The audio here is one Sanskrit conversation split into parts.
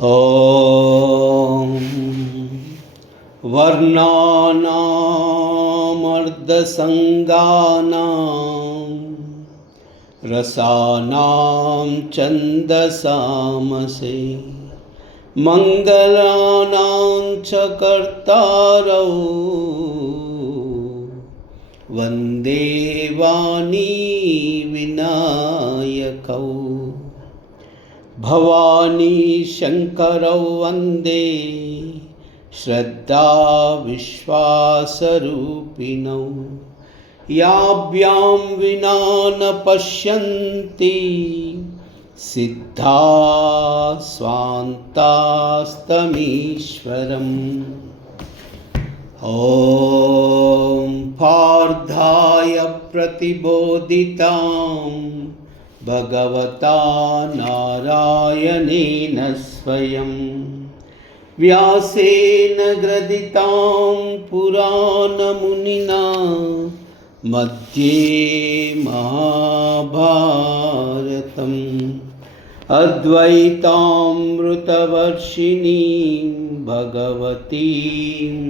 ॐ वर्णानामर्धसङ्गानां रसानां छन्दसामसे मङ्गलानां च कर्तारौ वन्दे वाणी विनायकौ भवानी शङ्करौ वन्दे श्रद्धा विश्वासरूपिणौ याभ्यां विना न पश्यन्ति सिद्धा स्वान्तास्तमीश्वरम् ॐ पार्थाय प्रतिबोधितां भगवता नारायणेन स्वयं व्यासेन ग्रथितां पुराणमुनिना मध्ये महाभारतम् अद्वैतामृतवर्षिणीं भगवतीम्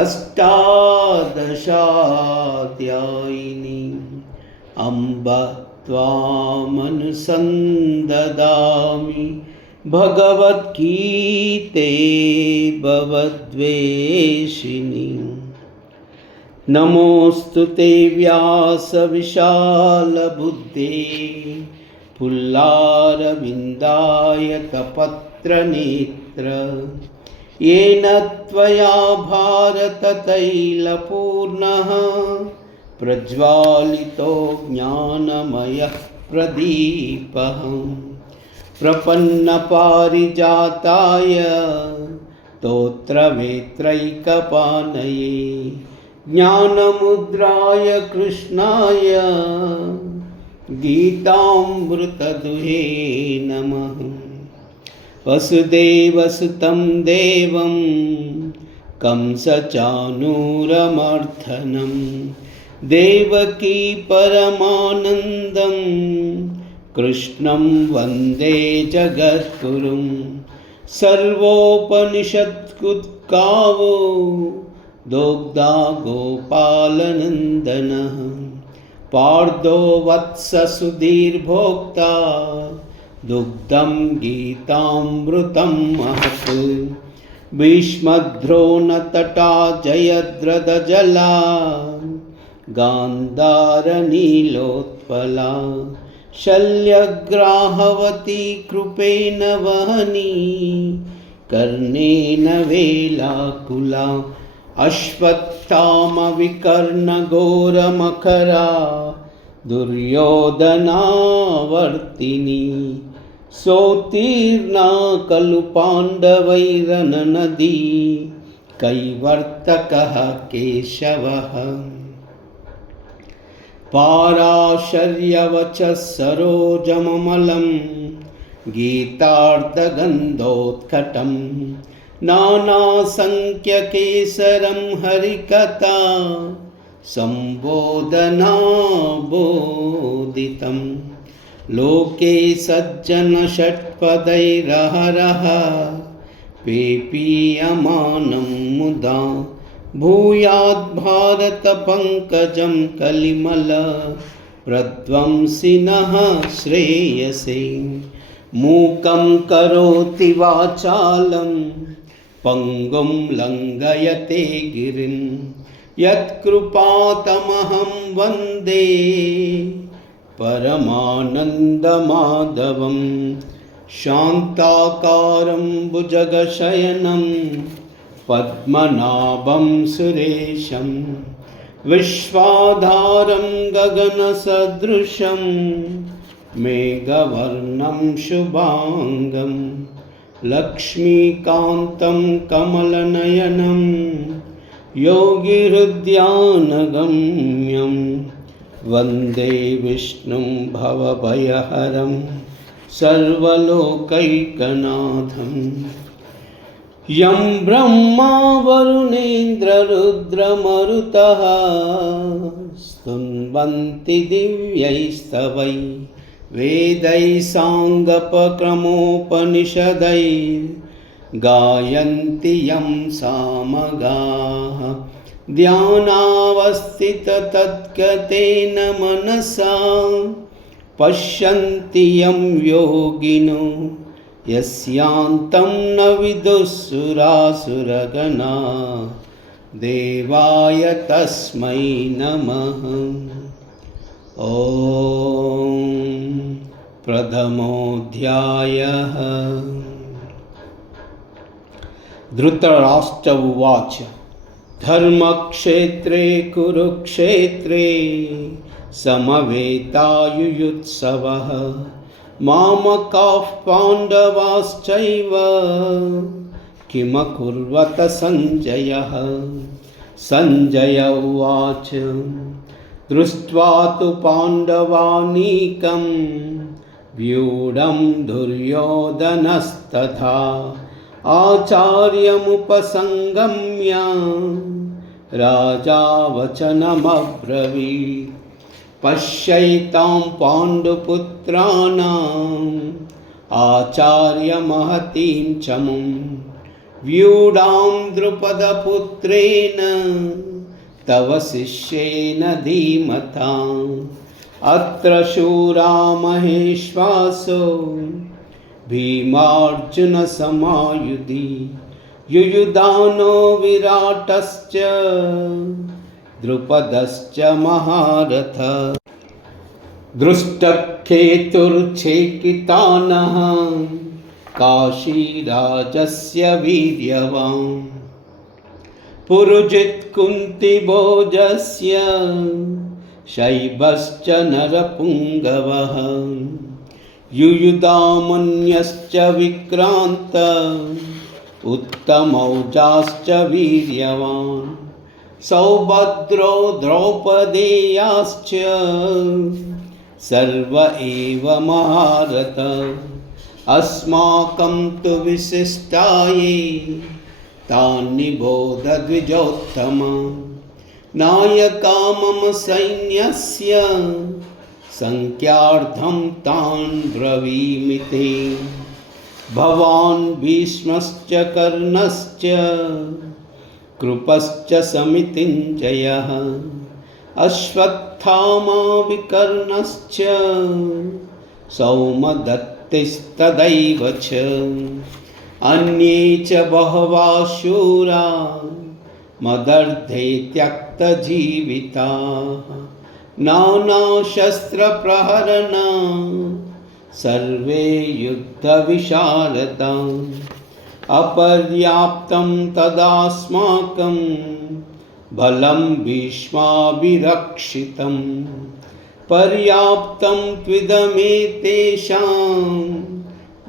अष्टादशाध्यायिनीम् अम्ब त्वामनुसन्ददामि भगवद्गीते भवद्वेषिणी। नमोऽस्तु ते व्यासविशालबुद्धे पुल्लारविन्दायतपत्रनेत्र येन त्वया भारततैलपूर्णः प्रज्वालितो ज्ञानमयः प्रदीपः प्रपन्नपारिजाताय स्तोत्रवेत्रैकपाणये ज्ञानमुद्राय कृष्णाय गीतामृतदुहे नमः। वसुदेवसुतं देवं कंसचाणूरमर्दनं देवकी परमानन्दं कृष्णं वन्दे जगद्गुरुं। सर्वोपनिषत्कुत्कावो दोग्धा गोपालनन्दनः पार्थो वत्ससुधीर्भोक्ता दुग्धं गीतामृतं महत्। भीष्मद्रोणतटा जयद्रथजला गान्धारनीलोत्पला शल्यग्राहवती कृपेण वहनी कर्णेन वेलाकुला अश्वत्थामविकर्णघोरमकरा दुर्योधनावर्तिनी सोत्तीर्णा खलु पाण्डवैरननदी कैवर्तकः केशवः। पाराशर्यवचः सरोजममलं गीतार्थगन्धोत्कटं नानासङ्ख्यकेसरं हरिकथा सम्बोधनाबोधितं लोके सज्जनषट्पदैरहरः पेपीयमानं मुदा भूयाद्भारतपङ्कजं कलिमल प्रध्वंसिनः श्रेयसे। मूकं करोति वाचालं पङ्गुं लङ्घयते गिरिं यत्कृपातमहं वन्दे परमानन्दमाधवं। शान्ताकारं भुजगशयनं पद्मनाभं सुरेशं विश्वाधारं गगनसदृशं मेघवर्णं शुभांगं लक्ष्मीकान्तं कमलनयनं योगिहृद्यानगम्यं वन्दे विष्णुं भवभयहरं सर्वलोकैकनाथम्। यं ब्रह्मा वरुणेन्द्ररुद्रमरुतः स्तुवन्ति दिव्यैस्तवैः वेदैः साङ्गपक्रमोपनिषदैर्गायन्ति यं सामगाः ध्यानावस्थिततद्गतेन मनसा पश्यन्ति यं योगिनो यस्यान्तं न विदुःसुरासुरगणा देवाय तस्मै नमः। ॐ प्रथमोऽध्यायः। धृतराष्ट्र उवाच धर्मक्षेत्रे कुरुक्षेत्रे समवेतायुयुत्सवः मामकाः पाण्डवाश्चैव किमकुर्वत सञ्जयः। सञ्जय उवाच दृष्ट्वा तु पाण्डवानीकं व्यूढं दुर्योधनस्तथा आचार्यमुपसङ्गम्य राजा वचनमब्रवीत् पश्यैतां पाण्डुपुत्राणाम् आचार्यमहतीं चमुं व्यूढां द्रुपदपुत्रेण तव शिष्येन धीमताम् अत्र शूरा महेश्वासो भीमार्जुनसमायुधि युयुधानो विराटश्च द्रुपदश्च महारथ दृष्टकेतुर्चेकितानः काशीराजस्य वीर्यवान् पुरुजित्कुन्तिभोजस्य शैबश्च नरपुङ्गवः युयुधामन्यश्च विक्रान्त उत्तमौजाश्च वीर्यवान् सौभद्रो द्रौपदेयाश्च सर्व एव महारथ अस्माकं तु विशिष्टाये तानि बोध द्विजोत्तम नायका मम सैन्यस्य संख्यार्थं तान् ब्रवीमि ते भवान् भीष्मश्च कर्णश्च कृपश्च समितिञ्जयः अश्वत्थामा विकर्णश्च सौमदत्तिस्तदैव च अन्ये च बहवः शूरा मदर्थे त्यक्तजीविताः नानाशस्त्रप्रहरणा सर्वे युद्धविशारदाः अपर्याप्तं तदास्माकं बलं भीष्माभिरक्षितं पर्याप्तं त्विदमेतेषां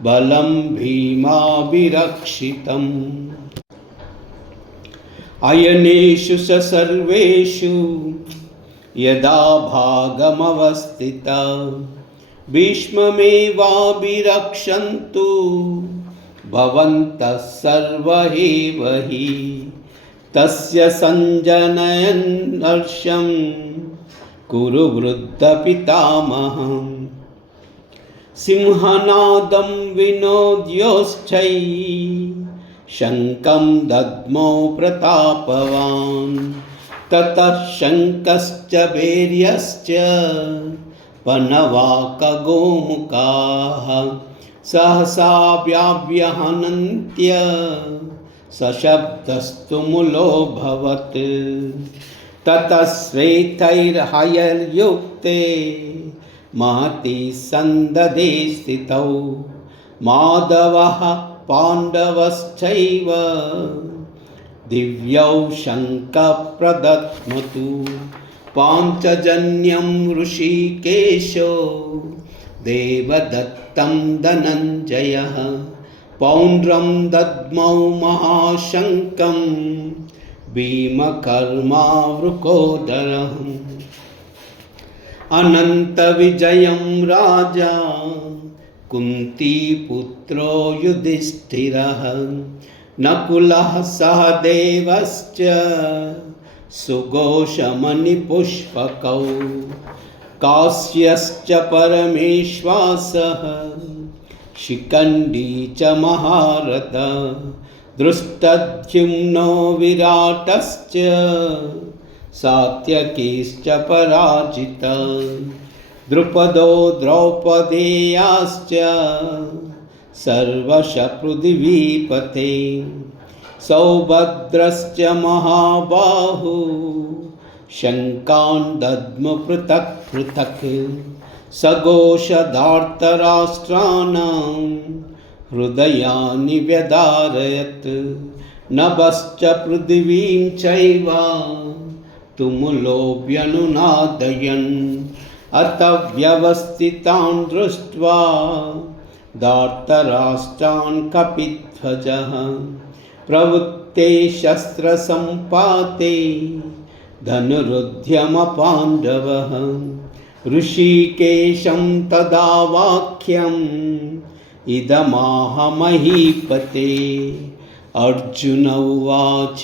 बलं भीमाभिरक्षितम् अयनेषु स सर्वेषु यदा भागमवस्थिता भीष्ममेवाभिरक्षन्तु भवन्तः सर्व एव हि तस्य सञ्जनयन् हर्षं कुरु वृद्धपितामहम् सिंहनादं विनोद्योश्चै शङ्खं दद्मो प्रतापवान् ततः शङ्खश्च भैर्यश्च पनवाकगोमुखाः सहसा व्याव्यहनन्त्य सशब्दस्तु मूलोऽभवत् ततः श्वेतैर्हयैर्युक्ते महति सन्ददे स्थितौ माधवः पाण्डवश्चैव दिव्यौ शङ्खप्रदत्मतु पाञ्चजन्यं ऋषिकेशो देवदत्तं धनञ्जयः पौण्ड्रं दद्मौ महाशङ्खं भीमकर्मावृकोदरः अनन्तविजयं राजा कुन्तीपुत्रो युधिष्ठिरः नकुलः सहदेवश्च सुघोषमणिपुष्पकौ काश्यश्च परमेश्वासः शिखण्डी च महारथ दृष्टद्युम्नो विराटश्च सात्यकीश्च पराजितः द्रुपदो द्रौपदेयाश्च सर्वशः पृथिवीपते सौभद्रश्च महाबाहु शङ्कान् दद्म पृथक् पृथक् सघोषधार्तराष्ट्राणां हृदयानि व्यधारयत् नभश्च पृथिवीं चैव तुमुलोऽभ्यनुनादयन् अथ व्यवस्थितान् दृष्ट्वा धार्तराष्ट्रान् कपिध्वजः प्रवृत्ते शस्त्रसम्पाते धनुरुद्यमपाण्डवः ऋषिकेशं तदा वाक्यम् इदमाह महीपते अर्जुन उवाच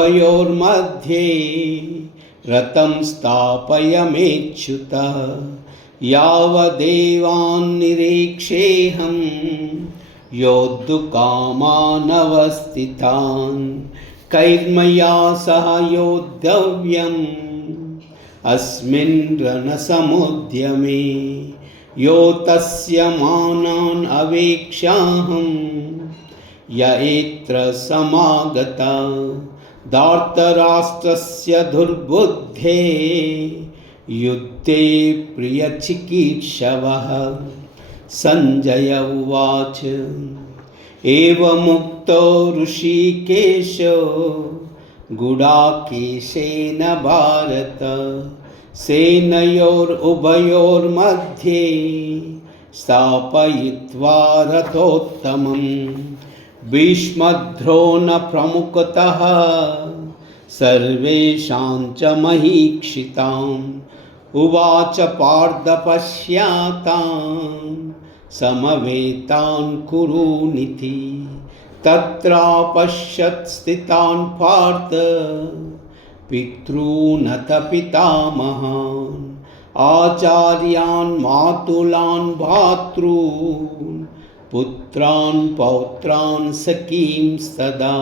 सेनयोरुभयोर्मध्ये रथं स्थापयमेच्युतः यावदेवान्निरीक्षेऽहं योद्धुकामानवस्थितान् कैर्मया सह योद्धव्यम् अस्मिन् रणसमुद्यमे योतस्य मानान् अवेक्ष्याहं य एत्र समागता धार्तराष्ट्रस्य दुर्बुद्धे युद्धे प्रियचिकीर्षवः संजय उवाच एवमुक्तो ऋषिकेशो गुडाकेशेन भारत सेनयोरुभयोर्मध्ये स्थापयित्वा रथोत्तमं भीष्मद्रोणप्रमुखतः सर्वेषां च महीक्षिताम् उवाच पार्थ पश्यातान् समवेतान् कुरूनिति तत्रापश्यत् स्थितान् पार्थ पितॄनथ पितामहान् आचार्यान् मातुलान् भ्रातॄन् पुत्रान् पौत्रान् सखींस्तदा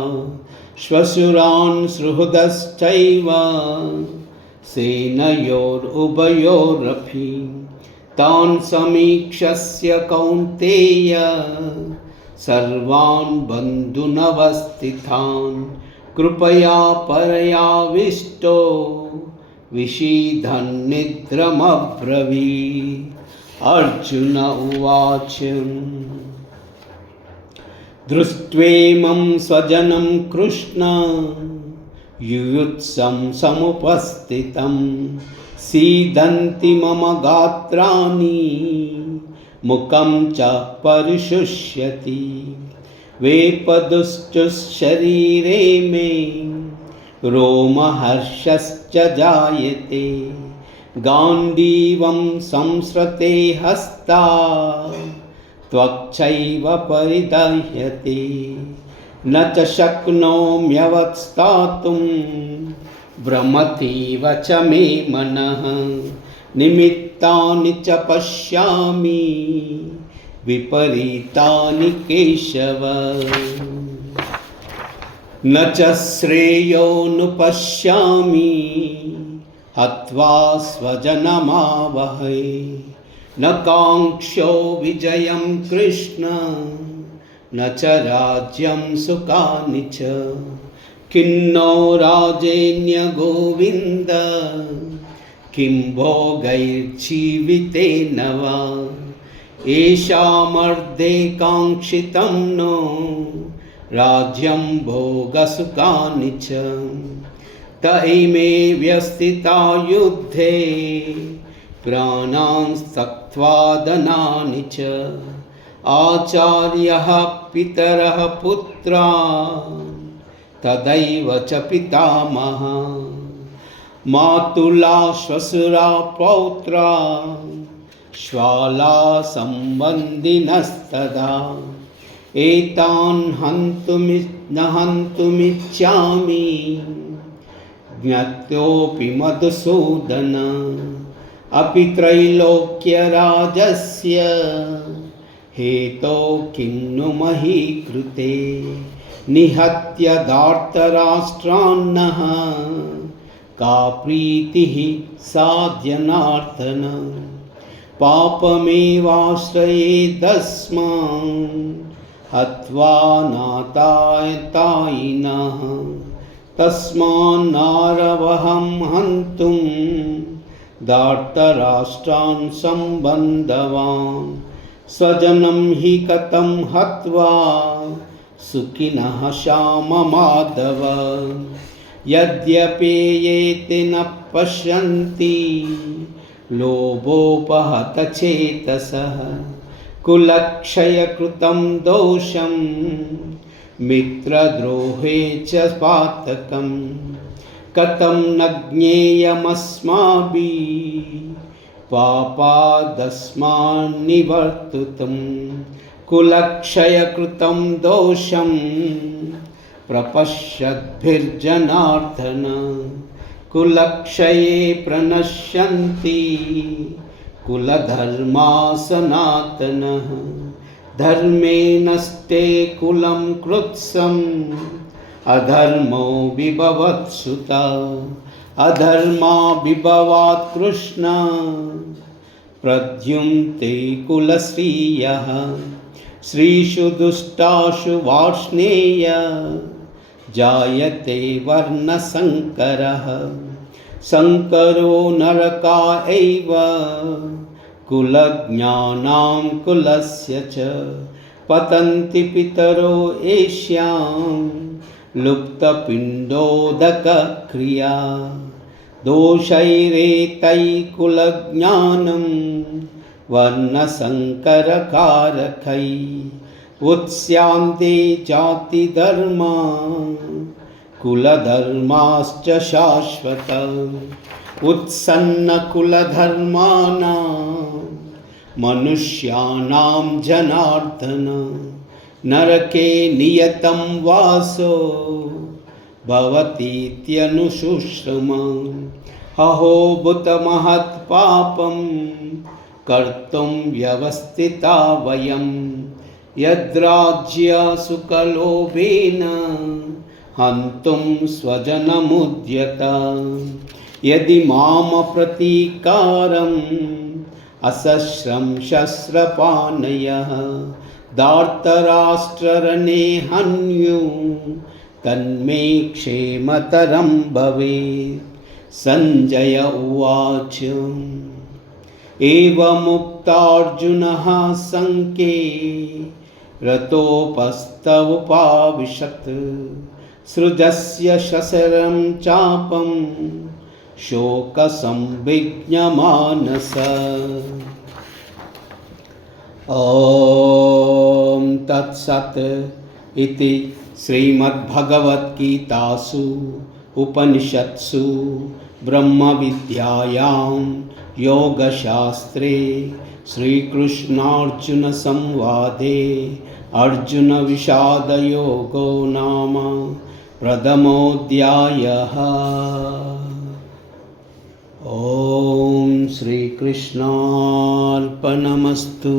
श्वशुरान् सुहृदश्चैव सेनयोरुभयोरपि तान् समीक्ष्य कौन्तेय सर्वान् बन्धूनवस्थितान् कृपया परयाविष्टो विषीदन्निद्रमब्रवीत् अर्जुन उवाच दृष्ट्वेमं स्वजनं कृष्ण युयुत्सं समुपस्थितं सीदन्ति मम गात्राणि मुखं च परिशुष्यति वेपदुश्चुशरीरे मे रोमहर्षश्च जायते गाण्डीवं संसृते हस्ता त्वक्चैव परिदह्यते न च शक्नोम्यवस्थातुं भ्रमतीव च मे मनः निमित्तानि च पश्यामि विपरीतानि केशव न च श्रेयोनुपश्यामि हत्वा स्वजनमावहै न काङ्क्षो विजयं कृष्ण न च राज्यं सुखानि च किन्नो राजेन्य गोविन्द किं भोगैर्जीवितेन वा येषामर्थे काङ्क्षितं नो राज्यं भोगसुखानि च त इमे व्यस्थिता युद्धे प्राणान् त्यक्त्वा धनानि च आचार्यः पितरः पुत्रान् तदैव च पितामहः मातुला श्वशुरा पौत्रा श्वाला सम्बन्धिनस्तदा एतान् हन्तुमिच्छामि ज्ञात्योऽपि मधुसूदन अपि त्रैलोक्यराजस्य हेतो किं नु मही कृते निहत्य धार्तराष्ट्रान्नः का प्रीतिः सा जनार्दन पापमेवाश्रयेदस्मान् हत्वा नातायतायिनः तस्मान्नारवहं हन्तुं धार्तराष्ट्रान् सम्बन्धवान् स्वजनं हि कथं हत्वा सुखिनः श्याममाधव यद्यपेयेते न पश्यन्ति लोभोपहतचेतसः कुलक्षयकृतं दोषं मित्रद्रोहे च पातकं कथं न ज्ञेयमस्माभिः पापादस्मान्निवर्तितुं कुलक्षयकृतं दोषं प्रपश्यद्भिर्जनार्दन कुलक्षये प्रणश्यन्ति कुलधर्मा सनातनः धर्मे नष्टे कुलं कृत्स्नम् अधर्मो विभवत्सुता अधर्मा विभवात् कृष्ण प्रद्युम्ते कुलश्रियः श्रीषु दुष्टाशु वार्ष्णेय जायते वर्णसङ्करः संकरो नरका एव कुलज्ञानां कुलस्य च पतन्ति पितरो एष्यां लुप्तपिण्डोदकक्रिया दोषैरेतैः कुलज्ञानं वर्णसङ्करकारकैः उत्स्यान्ते जातिधर्मा कुलधर्माश्च शाश्वत उत्सन्नकुलधर्माणां मनुष्याणां जनार्दन नरके नियतं वासो भवतीत्यनुशुश्रुमा अहो भूतमहत्पापं कर्तुं व्यवस्थिता वयं यद्राज्यसुखलोभेन हन्तुं स्वजनमुद्यता यदि माम प्रतीकारम् असस्रं शस्त्रपाणयः धार्तराष्ट्ररणे हन्यु तन्मे क्षेमतरं भवेत् सञ्जय उवाच एवमुक्तार्जुनः शङ्के रतोपस्थमुपाविशत् सृजस्य शशरं चापं शोकसंविघ्नमानस ॐ तत्सत् इति श्रीमद्भगवद्गीतासु उपनिषत्सु ब्रह्मविद्यायां योगशास्त्रे श्रीकृष्णार्जुनसंवादे अर्जुनविषादयोगो नाम प्रथमोऽध्यायः। ॐ श्रीकृष्णार्पणमस्तु।